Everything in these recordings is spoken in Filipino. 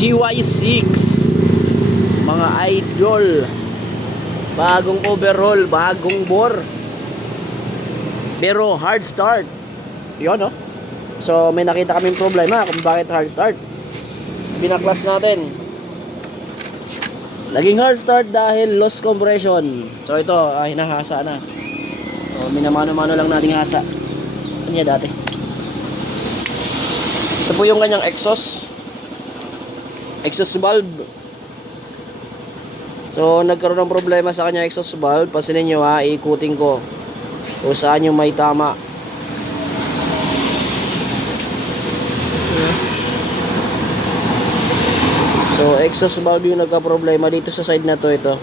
GY6 mga idol, bagong overhaul, bagong bore, pero hard start yun, no? So may nakita kaming problema kung bakit hard start. Binaklas natin, naging hard start dahil lost compression. So ito, hinahasa na. So minamano-mano lang nating hasa. Ano niya dati? Ito po yung kanyang exhaust valve. So nagkaroon ng problema sa kanya exhaust valve. Pansinin nyo ha, iikutin ko kung saan yung may tama. So exhaust valve yung nagka-problema dito sa side na to. Ito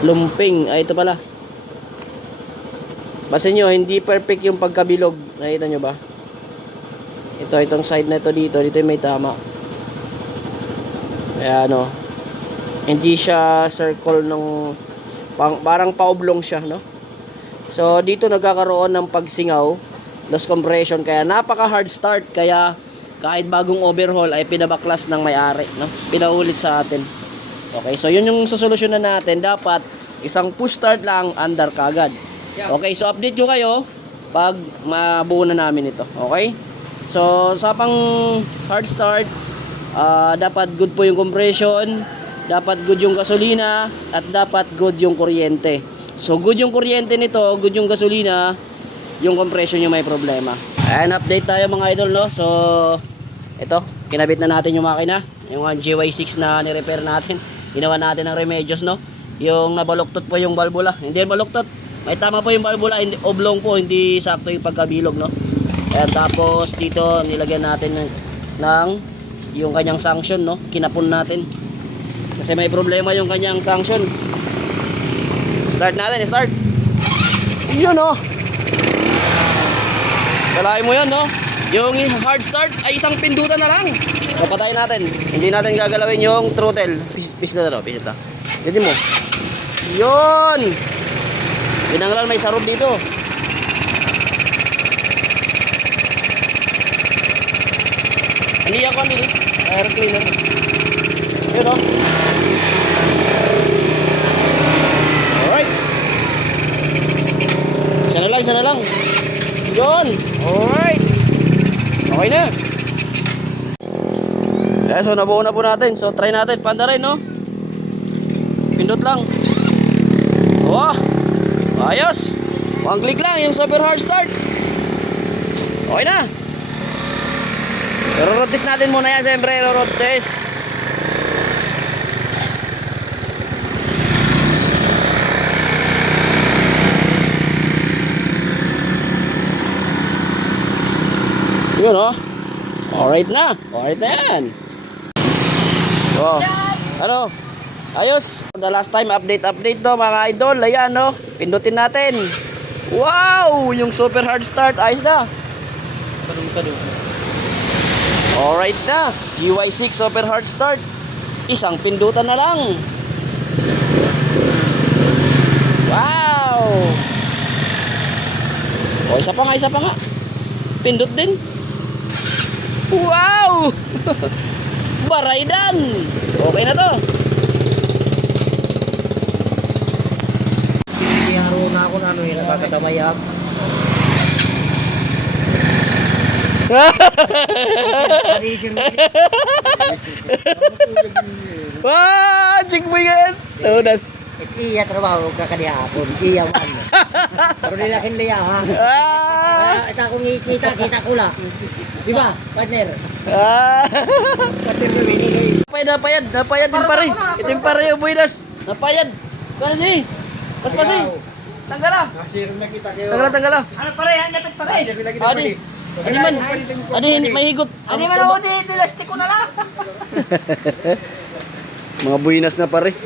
lumping, ito pala. Pansinin nyo, hindi perfect yung pagkabilog. Nakita nyo ba? Itong side na ito dito yung may tama. Kaya ano, hindi siya circle ng parang paoblong siya, no? So dito nagkakaroon ng pagsingaw, loss compression, kaya napaka hard start. Kaya kahit bagong overhaul ay pinabaklas ng may-ari, no? Pinaulit sa atin. Okay, so yun yung sosolusyonan natin. Dapat isang push start lang, andar kagad. Okay, so update nyo kayo pag mabuo na namin ito. Okay, so sa pang hard start, dapat good po yung compression, dapat good yung gasolina, at dapat good yung kuryente. So good yung kuryente nito, good yung gasolina, yung compression yung may problema. Ayan, update tayo mga idol, no? So ito, kinabit na natin yung makina, yung GY6 na ni-repair natin. Ginawa natin ng remedios, no? Yung nabaluktot po yung valvula, hindi baluktot, may tama po yung valvula, hindi oblong po, hindi sakto yung pagkabilog, no? Ayan, tapos dito nilagyan natin ng yung kanyang sanction, no? Kinapon natin kasi may problema yung kanyang sanction. Start natin, start. Yun, no? Kalahin mo yun, no? Yung hard start ay isang pindutan na lang. Papatayin natin, hindi natin gagalawin yung throttle. Pisa na, pisa. Ganyan mo. Yun, binanglan, may sarod dito. Hindi ako nili air cleaner. Yun, no? Alright, isa na lang. Yun, alright. Okay na. Okay, so nabuo na po natin. So try natin, panda rin, no? Pindot lang. Oh, ayos. One click lang yung super hard start. Okay na. Pero road test natin muna yan, siyempre. Road test. Yun, oh. Alright na. Alright na yan. So, ano? Ayos. The last time update to mga idol. Ayan, no? Pindutin natin. Wow! Yung super hard start. Ayos na. Alright na. GY6 super hard start. Isang pindutan na lang. Wow! O, isa pa nga. Pindot din. Wow! Baraydan. Okay na to. Haro na ako na ano yun, nakakatamayag. Wah, cik mo yan. Tunas. Iya trabaho kakadihapon, iya man. Pero nilakin liya ha. Ito akong kita ko lang. Di ba, partner? Partner ko binigay. Napayad din pare. Ito yung pare yung buinas. Napayad. Kano ni? Pas-pasi. Tanggala. Tanggala. Ano pare, hanapit pare. Adi. Adi man. Adi may higot. Adi man ako di elastic ko na lang. Mga buinas na pare.